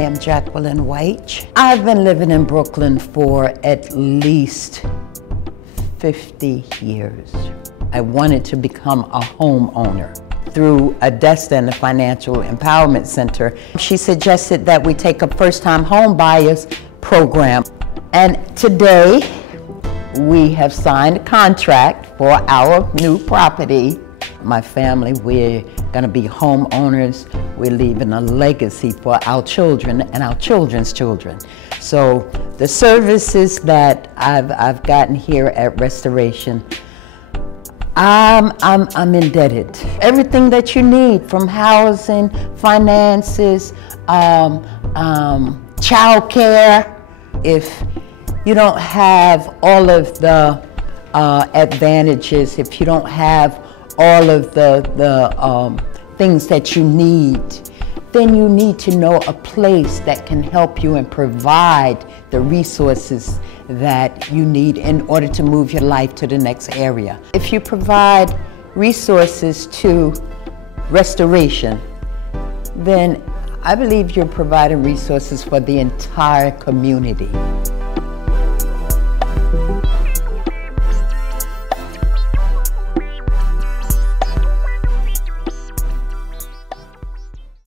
am Jacqueline White. I've been living in Brooklyn for at least 50 years. I wanted to become a homeowner. Through ADESTA and the Financial Empowerment Center, she suggested that we take a first-time home buyers program. And today, we have signed a contract for our new property. My family, we're gonna be homeowners. We're leaving a legacy for our children and our children's children. So the services that I've gotten here at Restoration, I'm indebted. Everything that you need, from housing, finances, child care. If you don't have all of the advantages, if you don't have all of the things that you need, then you need to know a place that can help you and provide the resources that you need in order to move your life to the next area. If you provide resources to Restoration, then I believe you're providing resources for the entire community.